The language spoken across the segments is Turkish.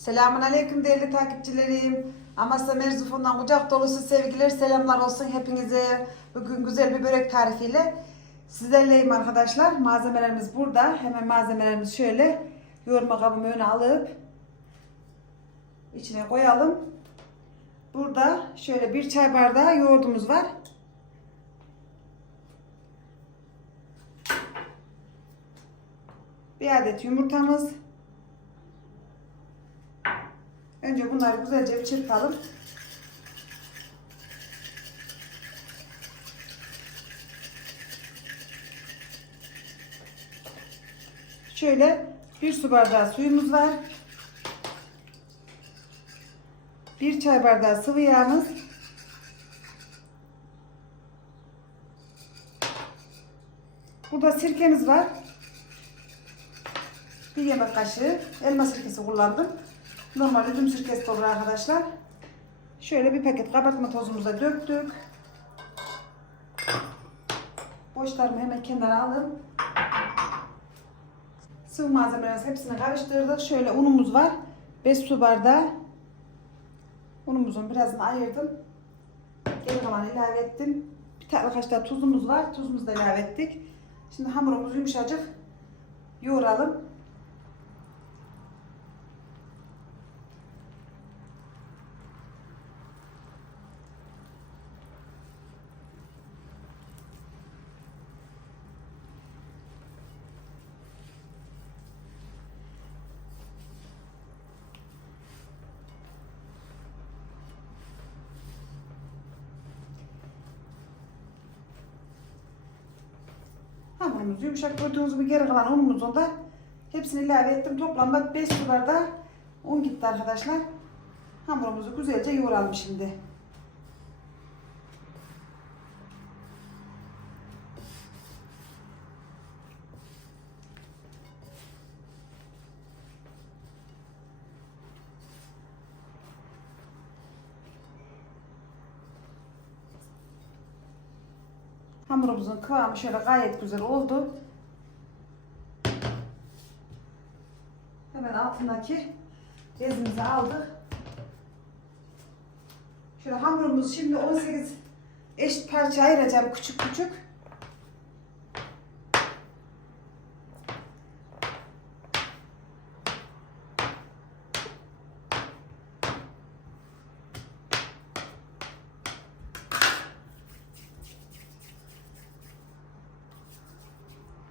Selamun Aleyküm değerli takipçilerim. Amasya Merzufun'dan kucak dolusu sevgiler, selamlar olsun hepinize. Bugün güzel bir börek tarifiyle sizlerleyim arkadaşlar. Malzemelerimiz burada. Hemen malzemelerimizi şöyle yoğurma kabımı öne alıp içine koyalım. Burada şöyle bir çay bardağı yoğurdumuz var. Bir adet yumurtamız. Önce bunları güzelce bir çırpalım. Şöyle bir su bardağı suyumuz var. Bir çay bardağı sıvı yağımız. Burada sirkemiz var. Bir yemek kaşığı elma sirkesi kullandım. Normal üzüm sirkesi olur arkadaşlar. Şöyle bir paket kabartma tozumuzu da döktük. Boşlarımı hemen kenara alalım. Sıvı malzemelerimizi hepsini karıştırdık. Şöyle unumuz var. 5 su bardağı. Unumuzun birazını ayırdım. Geri kalanı ilave ettim. Bir kaç da tuzumuz var. Tuzumuzu da ilave ettik. Şimdi hamurumuzu yumuşacık yoğuralım. Hamurumuz yumuşak gördüğünüz gibi geri kalan unumuzu da hepsini ilave ettim. Toplamda 5 su bardağı un gitti arkadaşlar. Hamurumuzu güzelce yoğuralım şimdi. Hamurumuzun kıvamı şöyle gayet güzel oldu. Hemen altındaki bezimizi aldık. Şöyle hamurumuzu şimdi 18 eşit parça ayıracağım küçük küçük.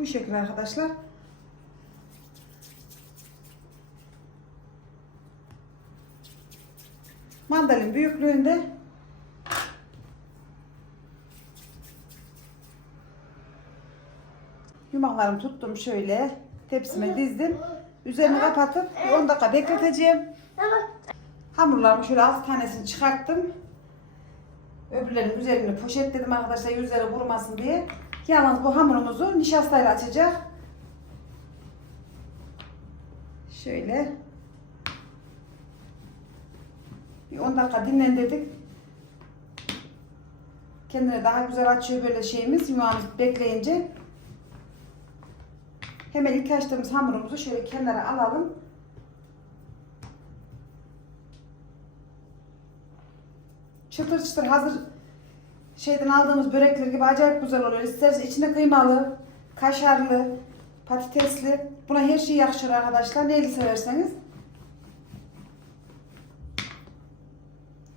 Bu şekilde arkadaşlar. Mandalin büyüklüğünde yumaklarımı tuttum şöyle tepsime dizdim. Üzerini kapatıp bir 10 dakika bekleteceğim. Hamurlarımı şöyle 6 tanesini çıkarttım. Öbürlerinin üzerini poşetledim arkadaşlar yüzleri kurumasın diye. Yalnız bu hamurumuzu nişastayla açacak. Şöyle. Bir 10 dakika dinlendirdik. Kendine daha güzel açıyor böyle şeyimiz. Yumağımız bekleyince. Hemen ilk açtığımız hamurumuzu şöyle kenara alalım. Çıtır çıtır hazır şeyden aldığımız börekler gibi acayip güzel oluyor. İsterse içinde kıymalı, kaşarlı, patatesli. Buna her şey yakışır arkadaşlar. Neyi severseniz.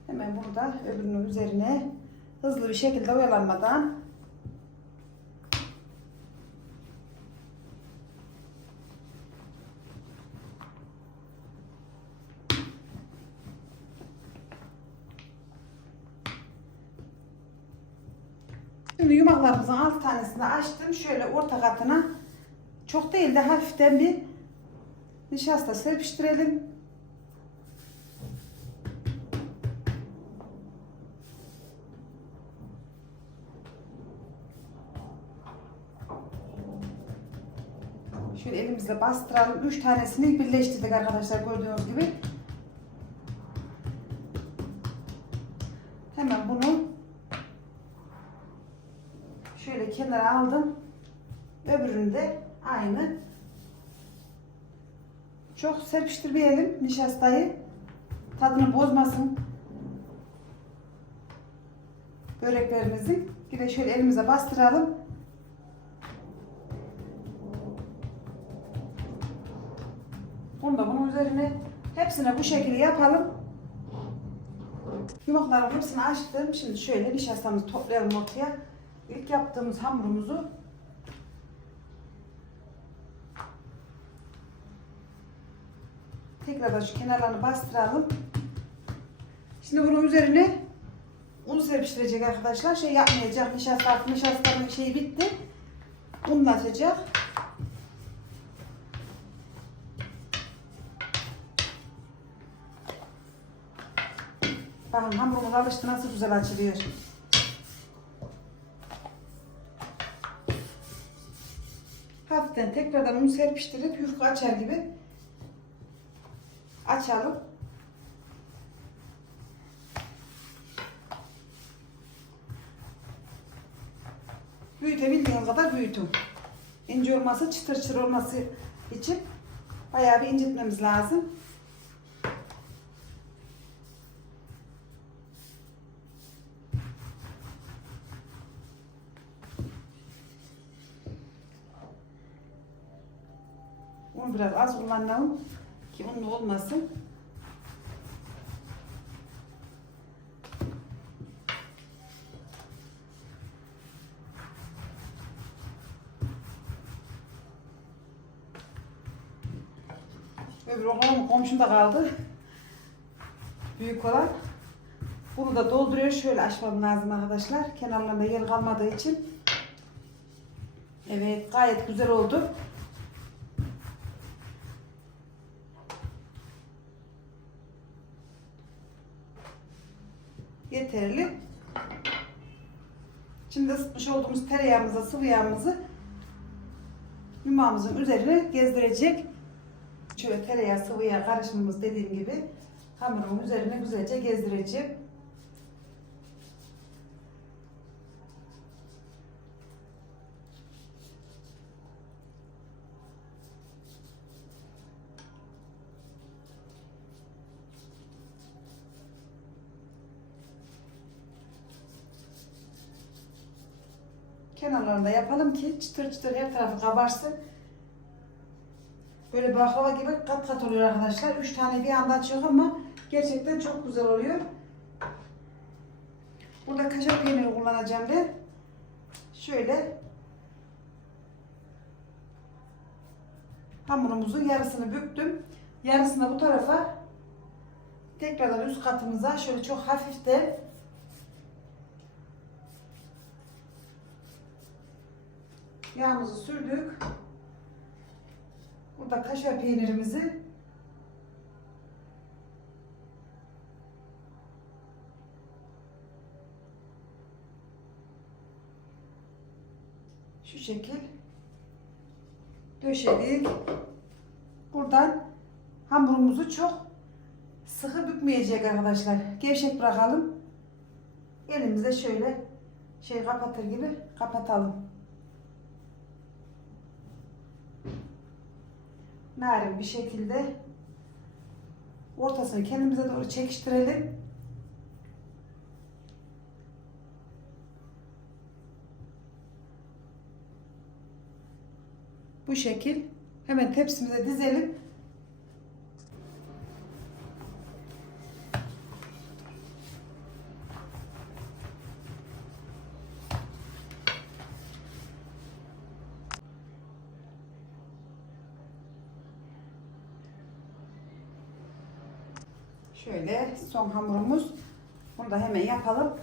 Hemen burada öbürünün üzerine hızlı bir şekilde oyalanmadan Şimdi yumaklarımızın alt tanesini açtım. Şöyle orta katına çok değil de hafiften bir nişasta serpiştirelim. Şöyle elimizle bastıralım. Üç tanesini birleştirdik arkadaşlar gördüğünüz gibi. Aynı Çok serpiştirmeyelim nişastayı. Tadını bozmasın. Böreklerimizin. Yine şöyle elimize bastıralım. Bunu da bunun üzerine hepsine bu şekilde yapalım. Yumurtaların hepsini açtım. Şimdi şöyle nişastamızı toplayalım ortaya. İlk yaptığımız hamurumuzu tekrardan şu kenarlarını bastıralım. Şimdi bunun üzerine un serpiştirecek arkadaşlar. Şey yapmayacak. Nişasta, nişastanın şeyi bitti. Un atacak. Bakın hamurumuz alıştı nasıl güzel açılıyor. Hafiften tekrardan un serpiştirip yufka açar gibi açalım. Büyütebildiğiniz kadar büyütün. İnce olması, çıtır çıtır olması için bayağı bir incitmemiz lazım. Biraz az kullanalım ki unlu olmasın. Öbür oğlum komşumda kaldı. Büyük olan. Bunu da dolduruyor. Şöyle açmam lazım arkadaşlar. Kenarlarında yer kalmadığı için. Evet gayet güzel oldu. Yeterli. Şimdi ısıtmış olduğumuz tereyağımıza sıvı yağımızı yumağımızın üzerine gezdirecek. Şöyle tereyağı sıvı yağ karışımımız dediğim gibi hamurumun üzerine güzelce gezdireceğim. Kenarlarında yapalım ki çıtır çıtır her tarafı kabarsın. Böyle baklava gibi kat kat oluyor arkadaşlar. Üç tane bir anda açıyor ama gerçekten çok güzel oluyor. Burada kaşar peyniri kullanacağım ben. Şöyle hamurumuzun yarısını büktüm. Yarısını bu tarafa tekrardan üst katımıza şöyle çok hafif de yağımızı sürdük. Burada kaşar peynirimizi şu şekil döşedik. Buradan hamurumuzu çok sıkı bükmeyecek arkadaşlar. Gevşek bırakalım. Elimizde şöyle şey kapatır gibi kapatalım. Narin bir şekilde ortasını kendimize doğru çekiştirelim. Bu şekil hemen tepsimize dizelim. Şöyle son hamurumuz. Bunu da hemen yapalım.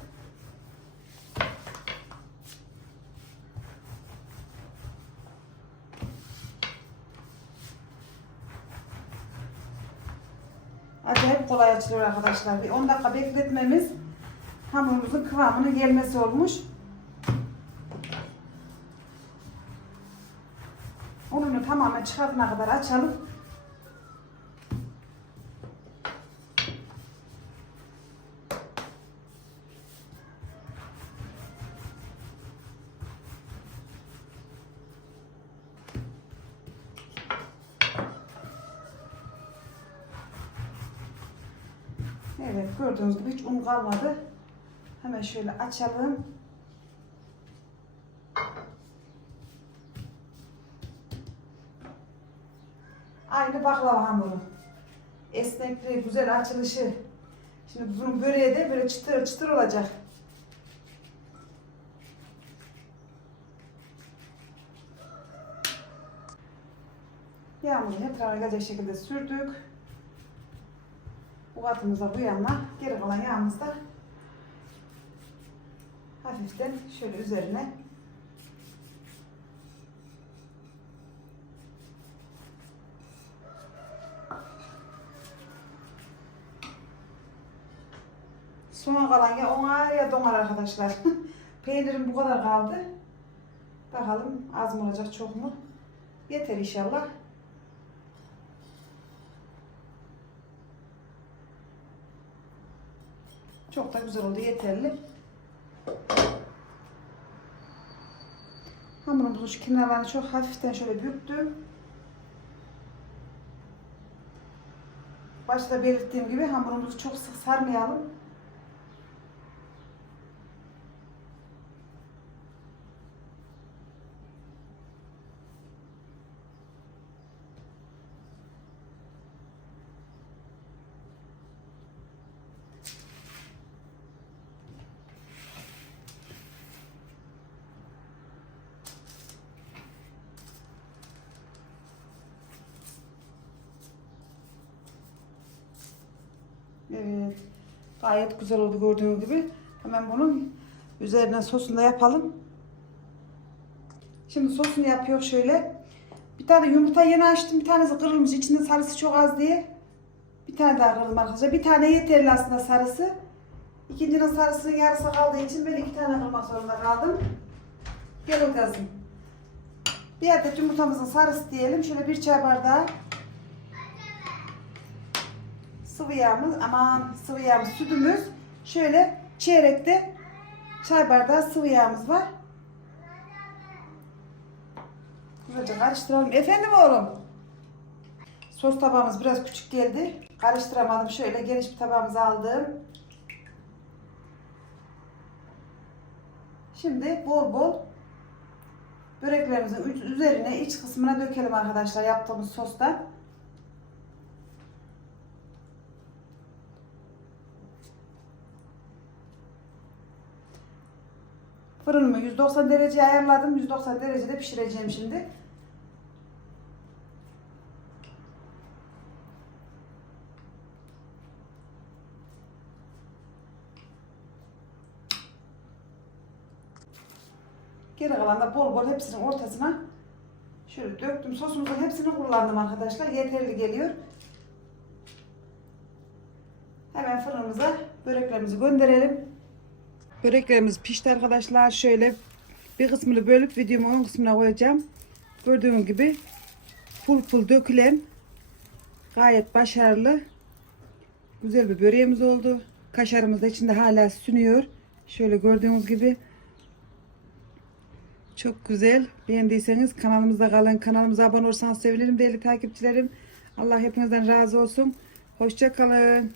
Acayip kolay açılıyor arkadaşlar. Bir 10 dakika bekletmemiz hamurumuzun kıvamının gelmesi olmuş. Ununu tamamen çıkartana kadar açalım. Evet gördüğünüz gibi hiç un kalmadı. Hemen şöyle açalım. Aynı baklava hamuru. Esnekliği, güzel açılışı. Şimdi bunun böreği de böyle çıtır çıtır olacak. Yağmuru etrafına gelecek şekilde sürdük. Bu katımıza bu yanına geri kalan yağımızı da hafiften şöyle üzerine Sona kalan ya onar ya donar arkadaşlar. Peynirim bu kadar kaldı. Bakalım az mı olacak çok mu? Yeter inşallah. Çok da güzel oldu yeterli. Hamurumuzun şu kenarlarını çok hafiften şöyle büktüm. Başta belirttiğim gibi hamurumuzu çok sık sarmayalım. Evet. Gayet güzel oldu gördüğünüz gibi. Hemen bunun üzerine sosunu da yapalım. Şimdi sosunu yapıyor şöyle. Bir tane yumurta yeni açtım. Bir tanesi kırılmış. İçinde sarısı çok az diye. Bir tane daha kırıldım arkadaşlar. Bir tane yeterli aslında sarısı. İkincinin sarısının yarısı kaldığı için ben iki tane kırmak zorunda kaldım. Gelin kızım. Bir adet yumurtamızın sarısı diyelim. Şöyle bir çay bardağı sıvı yağımız aman sıvı yağımız sütümüz şöyle çeyrekte çay bardağı sıvı yağımız var. Güzelce karıştıralım. Efendim oğlum. Sos tabağımız biraz küçük geldi. Karıştıramadım. Şöyle geniş bir tabağımızı aldım. Şimdi bol bol böreklerimizin üzerine iç kısmına dökelim arkadaşlar yaptığımız sostan. Fırınımı 190 dereceye ayarladım. 190 derecede pişireceğim şimdi. Geri kalan da bol bol hepsinin ortasına şöyle döktüm. Sosumuzun hepsini kullandım arkadaşlar. Yeterli geliyor. Hemen fırınımıza böreklerimizi gönderelim. Böreklerimiz pişti arkadaşlar. Şöyle bir kısmını bölüp videomu ön kısmına koyacağım. Gördüğünüz gibi full full dökülen gayet başarılı güzel bir böreğimiz oldu. Kaşarımız da içinde hala sünüyor. Şöyle gördüğünüz gibi çok güzel. Beğendiyseniz kanalımızda kalın. Kanalımıza abone olursanız sevinirim değerli takipçilerim. Allah hepinizden razı olsun. Hoşça kalın.